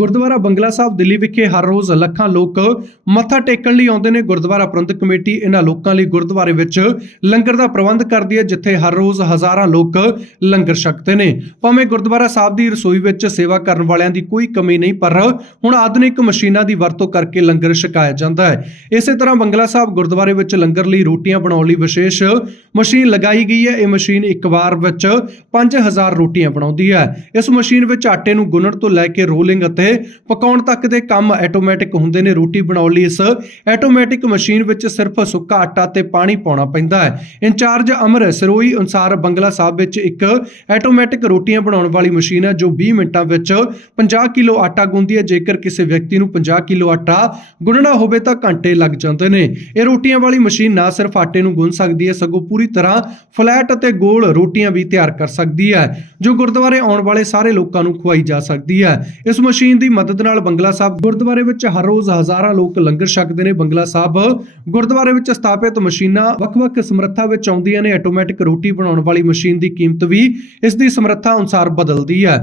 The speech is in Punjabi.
ਗੁਰਦੁਆਰਾ ਬੰਗਲਾ ਸਾਹਿਬ ਦਿੱਲੀ ਵਿਖੇ ਹਰ ਰੋਜ਼ ਲੱਖਾਂ ਲੋਕ ਮੱਥਾ ਟੇਕਣ ਲਈ ਆਉਂਦੇ ਨੇ। ਗੁਰਦੁਆਰਾ ਪ੍ਰਬੰਧਕ ਕਮੇਟੀ ਇਹਨਾਂ ਲੋਕਾਂ ਲਈ ਗੁਰਦੁਆਰੇ ਵਿੱਚ ਲੰਗਰ ਦਾ ਪ੍ਰਬੰਧ ਕਰਦੀ ਹੈ, ਜਿੱਥੇ ਹਰ ਰੋਜ਼ ਹਜ਼ਾਰਾਂ ਲੋਕ ਲੰਗਰ ਛਕਦੇ ਨੇ। ਭਾਵੇਂ ਗੁਰਦੁਆਰਾ ਸਾਹਿਬ ਦੀ ਰਸੋਈ ਵਿੱਚ ਸੇਵਾ ਕਰਨ ਵਾਲਿਆਂ ਦੀ ਕੋਈ ਕਮੀ ਨਹੀਂ, ਪਰ ਹੁਣ ਆਧੁਨਿਕ ਮਸ਼ੀਨਾਂ ਦੀ ਵਰਤੋਂ ਕਰਕੇ ਲੰਗਰ ਛਕਾਇਆ ਜਾਂਦਾ ਹੈ। ਇਸੇ ਤਰ੍ਹਾਂ ਬੰਗਲਾ ਸਾਹਿਬ ਗੁਰਦੁਆਰੇ ਵਿੱਚ ਲੰਗਰ ਲਈ ਰੋਟੀਆਂ ਬਣਾਉਣ ਲਈ ਵਿਸ਼ੇਸ਼ ਮਸ਼ੀਨ ਲਗਾਈ ਗਈ ਹੈ। ਇਹ ਮਸ਼ੀਨ ਇੱਕ ਵਾਰ ਵਿੱਚ 5000 ਰੋਟੀਆਂ ਬਣਾਉਂਦੀ ਹੈ। ਇਸ ਮਸ਼ੀਨ ਵਿੱਚ ਆਟੇ ਨੂੰ ਗੁੰਨਣ ਤੋਂ ਲੈ ਕੇ ਰੋਲਿੰਗ ਅਤੇ ਪਕਾਉਣ ਤੱਕ ਦੇ ਕੰਮ ਆਟੋਮੈਟਿਕ ਹੁੰਦੇ ਨੇ, ਰੋਟੀ ਬਣਾਉਣ ਲਈ ਇਸ ਆਟੋਮੈਟਿਕ ਮਸ਼ੀਨ ਵਿੱਚ ਸਿਰਫ ਸੁੱਕਾ ਆਟਾ ਤੇ ਪਾਣੀ ਪਾਉਣਾ ਪੈਂਦਾ ਹੈ। ਇੰਚਾਰਜ ਅਮਰ ਸਰੋਈ ਅਨੁਸਾਰ ਬੰਗਲਾ ਸਾਹਿਬ ਵਿੱਚ ਇੱਕ ਆਟੋਮੈਟਿਕ ਰੋਟੀਆਂ ਬਣਾਉਣ ਵਾਲੀ ਮਸ਼ੀਨ ਹੈ, ਜੋ 20 ਮਿੰਟਾਂ ਵਿੱਚ 50 ਕਿਲੋ ਆਟਾ ਗੁੰਦੀ ਹੈ। ਜੇਕਰ ਕਿਸੇ ਵਿਅਕਤੀ ਨੂੰ 50 ਕਿਲੋ ਆਟਾ ਗੁੰਨਣਾ ਹੋਵੇ ਤਾਂ ਘੰਟੇ ਲੱਗ ਜਾਂਦੇ ਨੇ। ਇਹ ਰੋਟੀਆਂ ਵਾਲੀ ਮਸ਼ੀਨ ਨਾ ਸਿਰਫ ਆਟੇ ਨੂੰ ਗੁੰਨ ਸਕਦੀ ਹੈ, ਸਗੋਂ ਪੂਰੀ ਤਰ੍ਹਾਂ ਫਲੈਟ ਅਤੇ ਗੋਲ ਰੋਟੀਆਂ ਵੀ ਤਿਆਰ ਕਰ ਸਕਦੀ ਹੈ, ਜੋ ਗੁਰਦੁਆਰੇ ਆਉਣ ਵਾਲੇ ਸਾਰੇ ਲੋਕਾਂ ਨੂੰ ਖਵਾਈ ਜਾ ਸਕਦੀ ਹੈ। ਇਸ ਮਸ਼ੀਨ ਮਸ਼ੀਨ ਦੀ ਮਦਦ ਨਾਲ ਬੰਗਲਾ ਸਾਹਿਬ ਗੁਰਦੁਆਰੇ ਵਿੱਚ ਹਰ ਰੋਜ਼ ਹਜ਼ਾਰਾਂ ਲੋਕ ਲੰਗਰ ਛਕਦੇ ਨੇ। ਬੰਗਲਾ ਸਾਹਿਬ ਗੁਰਦੁਆਰੇ ਵਿੱਚ ਸਥਾਪਿਤ ਮਸ਼ੀਨਾਂ ਵੱਖ-ਵੱਖ ਸਮਰੱਥਾ ਵਿੱਚ ਆਉਂਦੀਆਂ ਨੇ। ਆਟੋਮੈਟਿਕ ਰੋਟੀ ਬਣਾਉਣ ਵਾਲੀ ਮਸ਼ੀਨ ਦੀ ਕੀਮਤ ਵੀ ਇਸ ਦੀ ਸਮਰੱਥਾ ਅਨੁਸਾਰ ਬਦਲਦੀ ਹੈ।